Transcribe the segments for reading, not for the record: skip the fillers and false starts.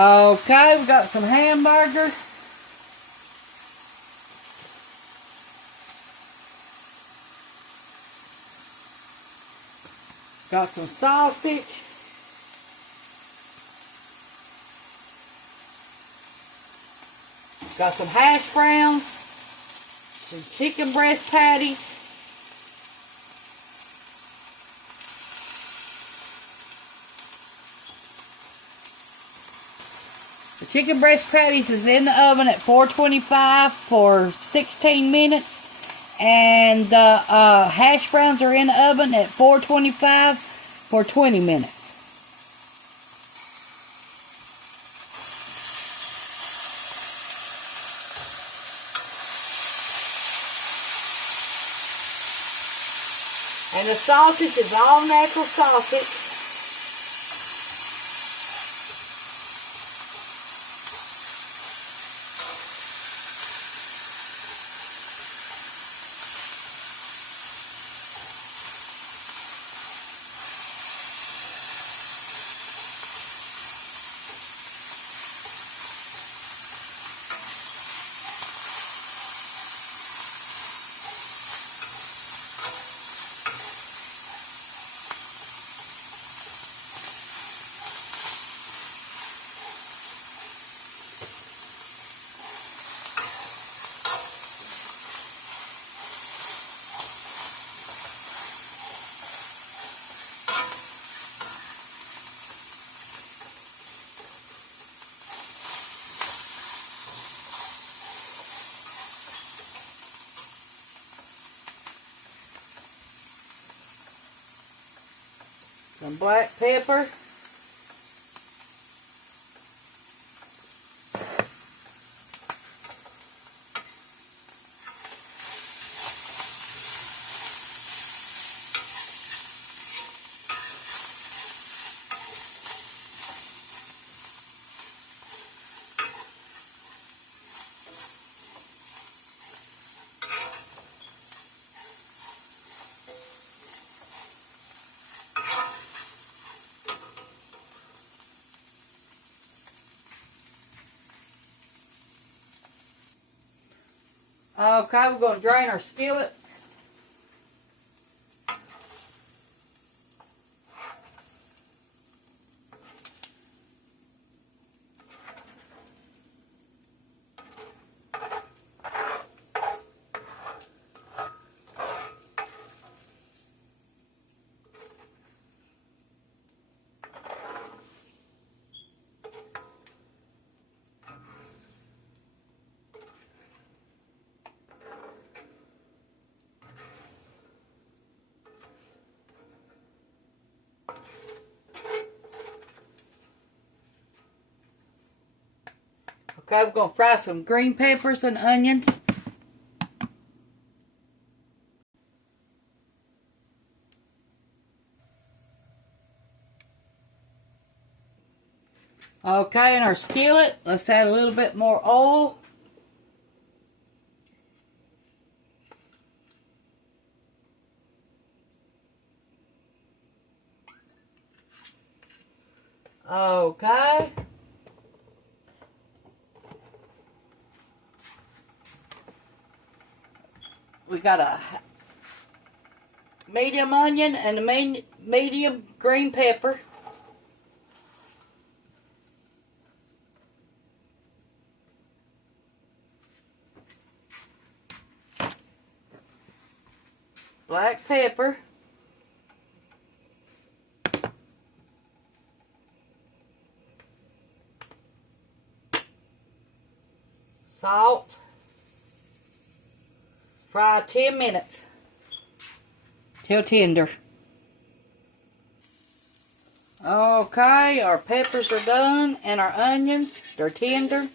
Okay, we got some hamburger. Got some sausage. Got some hash browns. Some chicken breast patties. The chicken breast patties is in the oven at 425 for 16 minutes. And the hash browns are in the oven at 425 for 20 minutes. And the sausage is all natural sausage. Some black pepper. Okay, we're going to drain our skillet. Okay, we're going to fry some green peppers and onions. Okay, in our skillet, let's add a little bit more oil. Okay. We got a medium onion and a medium green pepper. Black pepper. Salt. Fry 10 minutes till tender. Okay, our peppers are done and our onions, they're tender.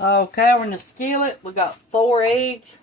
Okay, we're in the skillet. We got 4 eggs.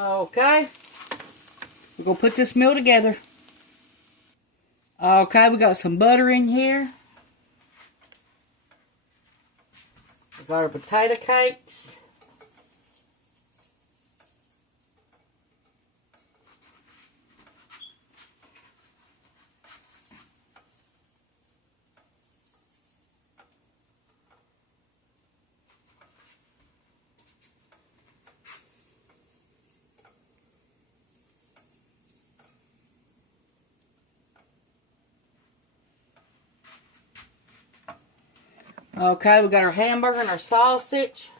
Okay. We're going to put this meal together. Okay, we got some butter in here. We got our potato cakes. Okay, we got our hamburger and our sausage.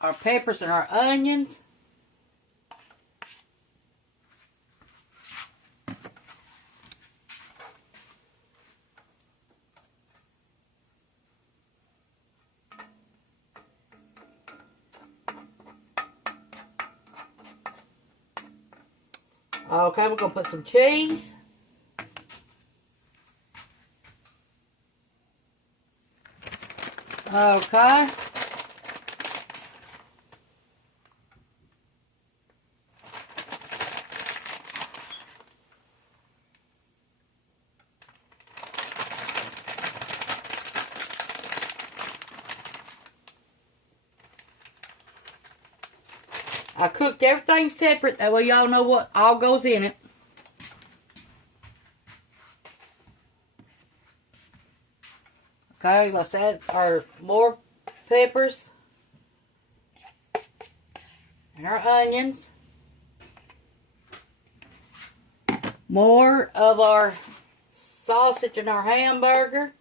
Our peppers and our onions. Okay, we're going to put some cheese. Okay. I cooked everything separate, that way y'all know what all goes in it. Okay, let's add our more peppers and our onions. More of our sausage and our hamburger.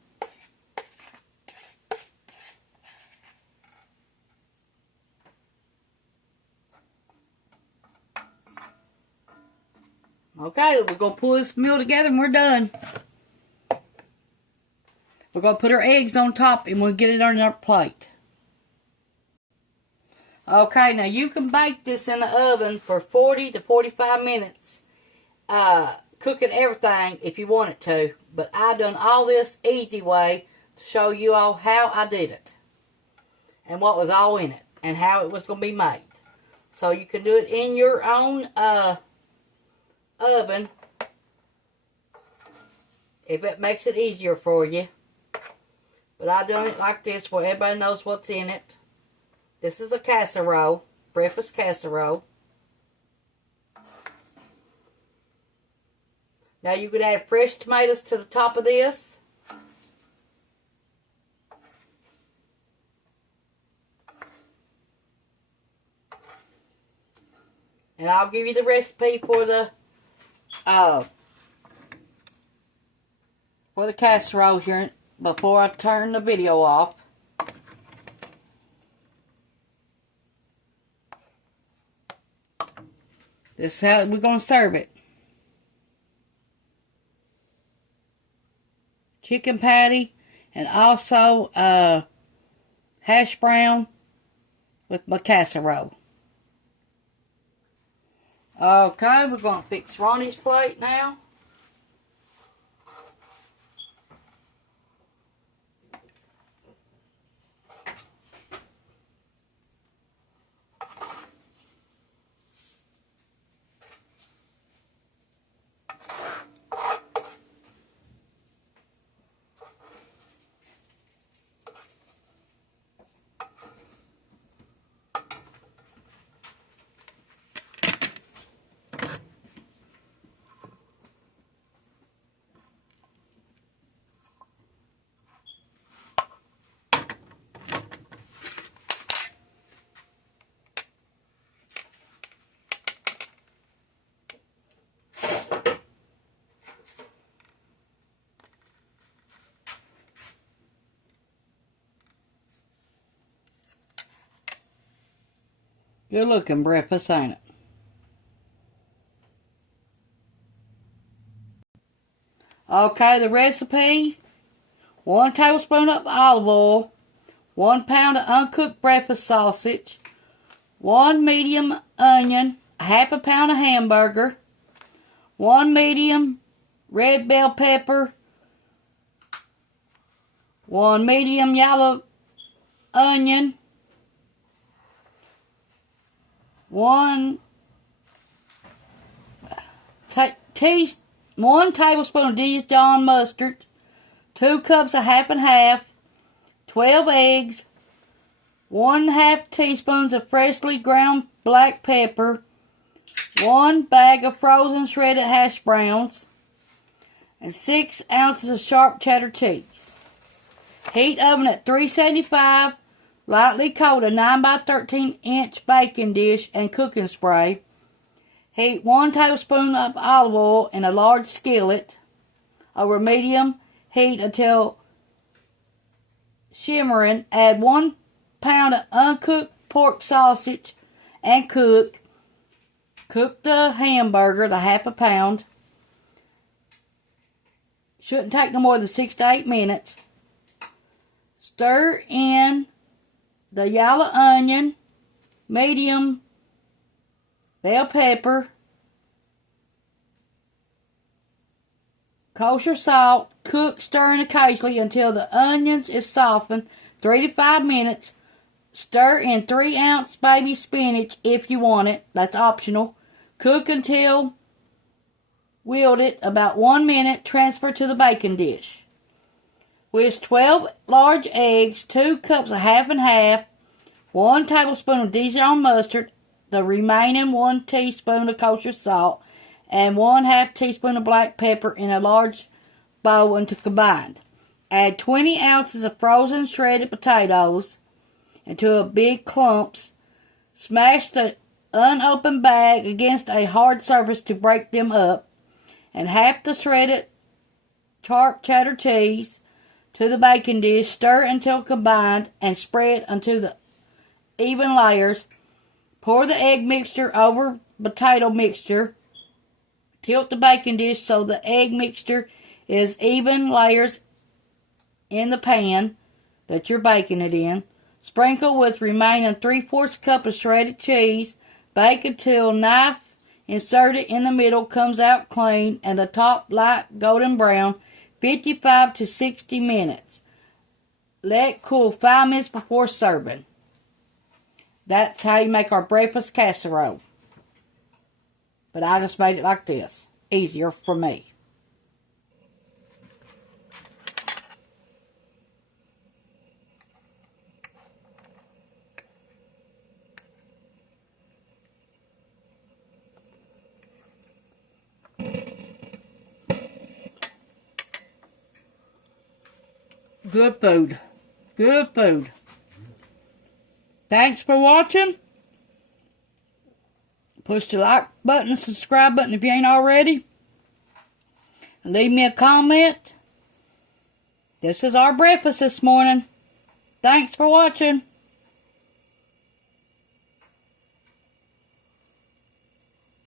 Okay, we're going to pull this meal together and we're done. We're going to put our eggs on top and we'll get it on our plate. Okay, now you can bake this in the oven for 40 to 45 minutes. Cooking everything if you want it to. But I done all this easy way to show you all how I did it. And what was all in it. And how it was going to be made. So you can do it in your own oven if it makes it easier for you. But I done it like this where everybody knows what's in it. This is a casserole, breakfast casserole. Now you could add fresh tomatoes to the top of this. And I'll give you the recipe for the casserole here before I turn the video off. This is how we're going to serve it. Chicken patty and also hash brown with my casserole. Okay, we're going to fix Ronnie's plate now. Good looking breakfast, ain't it? Okay, the recipe. 1 tablespoon of olive oil. 1 pound of uncooked breakfast sausage. 1 medium onion. Half a pound of hamburger. 1 medium red bell pepper. 1 medium yellow onion. 1 tablespoon of Dijon mustard, 2 cups of half and half, 12 eggs, 1/2 teaspoons of freshly ground black pepper, 1 bag of frozen shredded hash browns, and 6 ounces of sharp cheddar cheese. Heat oven at 375. Lightly coat a 9 by 13 inch baking dish and cooking spray. Heat 1 tablespoon of olive oil in a large skillet over medium heat until shimmering. Add 1 pound of uncooked pork sausage and cook. Cook the hamburger, the half a pound. Shouldn't take no more than 6 to 8 minutes. Stir in the yellow onion, medium bell pepper, kosher salt. Cook, stirring occasionally until the onions is softened. 3 to 5 minutes. Stir in 3-ounce baby spinach if you want it. That's optional. Cook until wilted, about 1 minute. Transfer to the baking dish. Whisk 12 large eggs, 2 cups of half and half, 1 tablespoon of Dijon mustard, the remaining 1 teaspoon of kosher salt, and 1/2 teaspoon of black pepper in a large bowl until combined. Add 20 ounces of frozen shredded potatoes into a big clumps. Smash the unopened bag against a hard surface to break them up, and half the shredded sharp cheddar cheese to the baking dish. Stir until combined and spread unto the even layers. Pour the egg mixture over potato mixture. Tilt the baking dish so the egg mixture is even layers in the pan that you're baking it in. Sprinkle with remaining 3/4 cup of shredded cheese. Bake until knife inserted in the middle comes out clean and the top light golden brown. 55 to 60 minutes. Let cool 5 minutes before serving. That's how you make our breakfast casserole. But I just made it like this. Easier for me. Good food. Good food. Thanks for watching. Push the like button and subscribe button if you ain't already. Leave me a comment. This is our breakfast this morning. Thanks for watching.